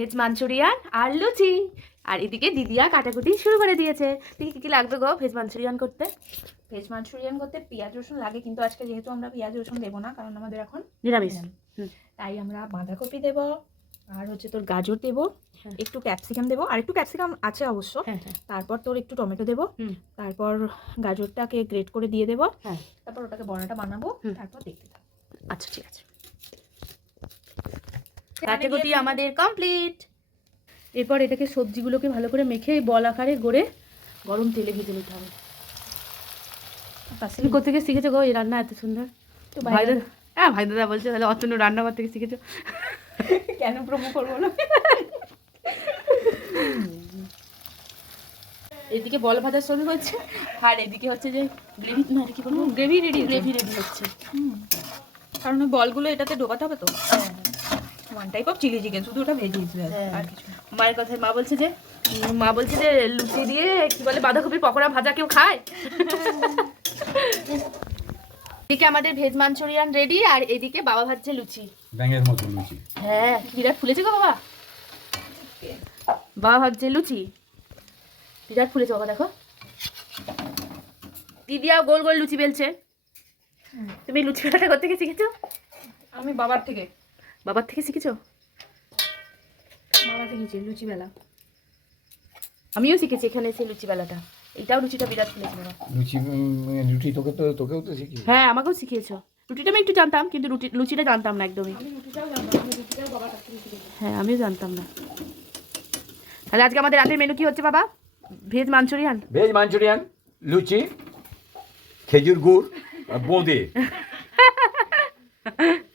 Veg Manchurian আর লুচি। আর এদিকে দিদিয়া কাটাকুটি শুরু করে দিয়েছে। দিদি কি কি লাগবে গো ভেজ মাঞ্চুরিয়ান করতে? ভেজ মাঞ্চুরিয়ান করতে পেঁয়াজ রসুন লাগে কিন্তু আজকে যেহেতু আমরা পেঁয়াজ রসুন দেবো না কারণ আমাদের এখন নিরামিষ। তাই আমরা বাঁধাকপি দেবো আর হচ্ছে তোর গাজর দেবো হ্যাঁ। একটু ক্যাপসিকাম দেবো আর একটু ক্যাপসিকাম আছে অবশ্য। হ্যাঁ হ্যাঁ। তারপর তোর একটু টমেটো দেবো তারপর গাজরটাকে গ্রেট করে দিয়ে দেবো। তারপর ওটাকে বড়াটা বানাবো তারপর দেখতে থাকব। আচ্ছা ঠিক আছে। কাটাকুটি আমাদের কমপ্লিট এরপর এটাকে সবজিগুলোকে ভালো করে মেখে বল আকারে গড়ে গরম তেলে ভেজে নিতে হবে। তুমি কোথেকে শিখেছো গো? এই রান্না এত সুন্দর। তো ভাই দাদা হ্যাঁ ভাই দাদা বলছে তাহলে অতনু রান্নাঘর থেকে শিখেছো। কেন প্রমো করব না? এদিকে বল ভাজা শুরু হচ্ছে আর এদিকে হচ্ছে যে গ্রেভি না কি বলব? গ্রেভি রেডি গ্রেভি রেডি হচ্ছে। কারণ বলগুলো এটাতে ডোবাতে হবে তো? One type of chilli chicken শুধু ওটা ভেজে হ্যাঁ। আর কিছু মায়ের কথায় মা বলছে যে মা বলছে যে লুচি দিয়ে কি বলে বাঁধাকপির পকোড়া ভাজা কেউ খায়? এদিকে আমাদের ভেজ মাঞ্চুরিয়ান রেডি আর এদিকে বাবা ভাজছে লুচি। ব্যাঙের মতো লুচি। হ্যাঁ বিরাট ফুলেছে গো বাবা। বাবা ভাজছে লুচি। বিরাট ফুলেছে বাবা দেখো। দিদিয়াও গোল গোল লুচি বেলছে। তুমি লুচি বেলাটা করতে গিয়ে শিখেছো? আমি বাবার থেকে। বাবার থেকে শিখেছো? বাবা শিখেছি লুচি বেলা। আমিও শিখেছি এখানে এসে লুচি বেলাটা। এটাও লুচিটা বিরাট ফুলেছে বাবা। লুচি তোকে তো তোকেও তো শিখি হ্যাঁ আমাকেও শিখিয়েছো। রুটিটা আমি একটু জানতাম কিন্তু রুটি লুচিটা জানতাম না একদমই। হ্যাঁ আমিও জানতাম না। তাহলে আজকে আমাদের রাতের মেনু কি হচ্ছে বাবা? Veg Manchurian? ভেজ মাঞ্চুরিয়ান লুচি খেজুর গুড় বোঁদে।